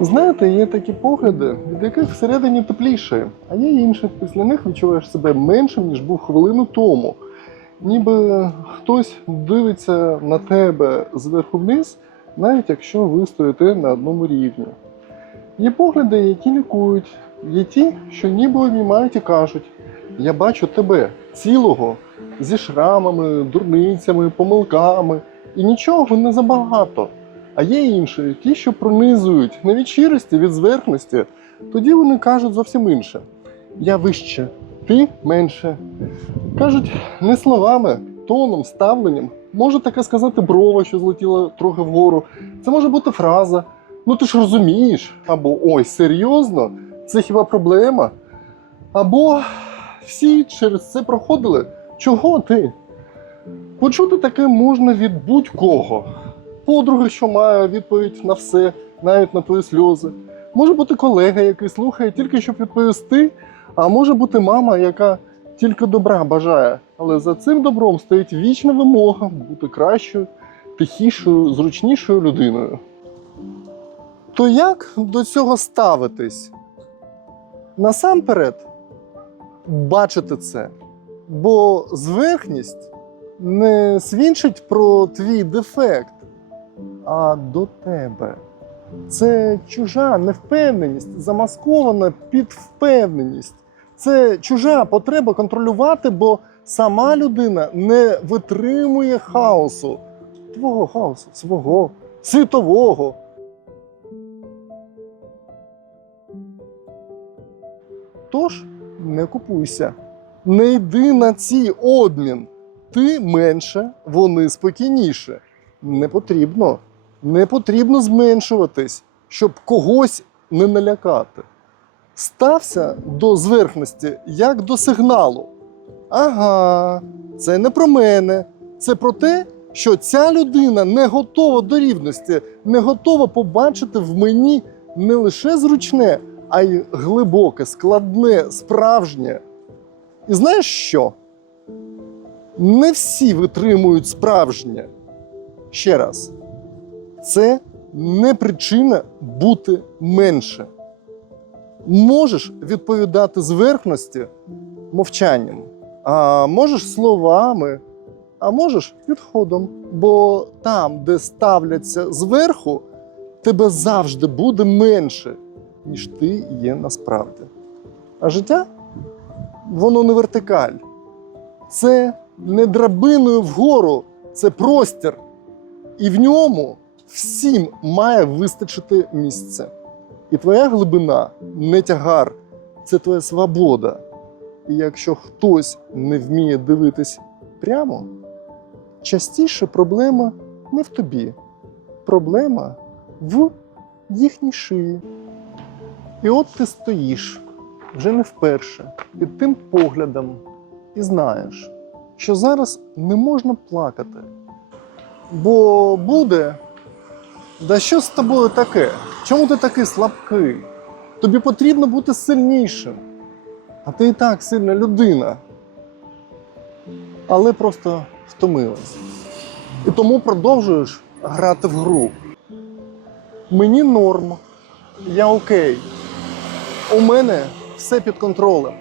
Знаєте, є такі погляди, від яких всередині тепліше, а є інші. Після них відчуваєш себе меншим, ніж був хвилину тому. Ніби хтось дивиться на тебе зверху вниз, навіть якщо ви стоїте на одному рівні. Є погляди, які лікують, є ті, що ніби обіймають і кажуть: Я бачу тебе цілого зі шрамами, дурницями, помилками, і нічого не забагато. А є інші, ті, що пронизують не від щирості, від зверхності, тоді вони кажуть зовсім інше. Я вище, ти менше. Кажуть не словами, тоном, ставленням. Може таке сказати брова, що злетіла трохи вгору. Це може бути фраза. Ну ти ж розумієш, або ой, серйозно, це хіба проблема? Або всі через це проходили. Чого ти? Почути таке можна від будь-кого. Подруга, що має відповідь на все, навіть на твої сльози. Може бути колега, який слухає тільки щоб відповісти, а може бути мама, яка тільки добра бажає. Але за цим добром стоїть вічна вимога бути кращою, тихішою, зручнішою людиною. То як до цього ставитись? Насамперед, бачити це. Бо зверхність не свідчить про твій дефект, а до тебе. Це чужа невпевненість, замаскована під впевненість. Це чужа потреба контролювати, бо сама людина не витримує хаосу. Твого хаосу, свого, світового. Тож не купуйся. Не йди на цей обмін. Ти менше, вони спокійніше. Не потрібно. Не потрібно зменшуватись, щоб когось не налякати. Стався до зверхності як до сигналу. Ага, це не про мене. Це про те, що ця людина не готова до рівності, не готова побачити в мені не лише зручне, а й глибоке, складне, справжнє. І знаєш що? Не всі витримують справжнє. Ще раз, це не причина бути менше. Можеш відповідати зверхності мовчанням, а можеш словами, а можеш підходом. Бо там, де ставляться зверху, тебе завжди буде менше, ніж ти є насправді. А життя воно не вертикаль. Це не драбиною вгору, це простір. І в ньому всім має вистачити місце. І твоя глибина не тягар, це твоя свобода. І якщо хтось не вміє дивитись прямо, частіше проблема не в тобі, проблема в їхній шиї. І от ти стоїш вже не вперше під тим поглядом і знаєш, що зараз не можна плакати. Бо буде, да що з тобою таке? Чому ти такий слабкий? Тобі потрібно бути сильнішим. А ти і так сильна людина. Але просто втомилась. І тому продовжуєш грати в гру. Мені норм, я окей. У мене все під контролем.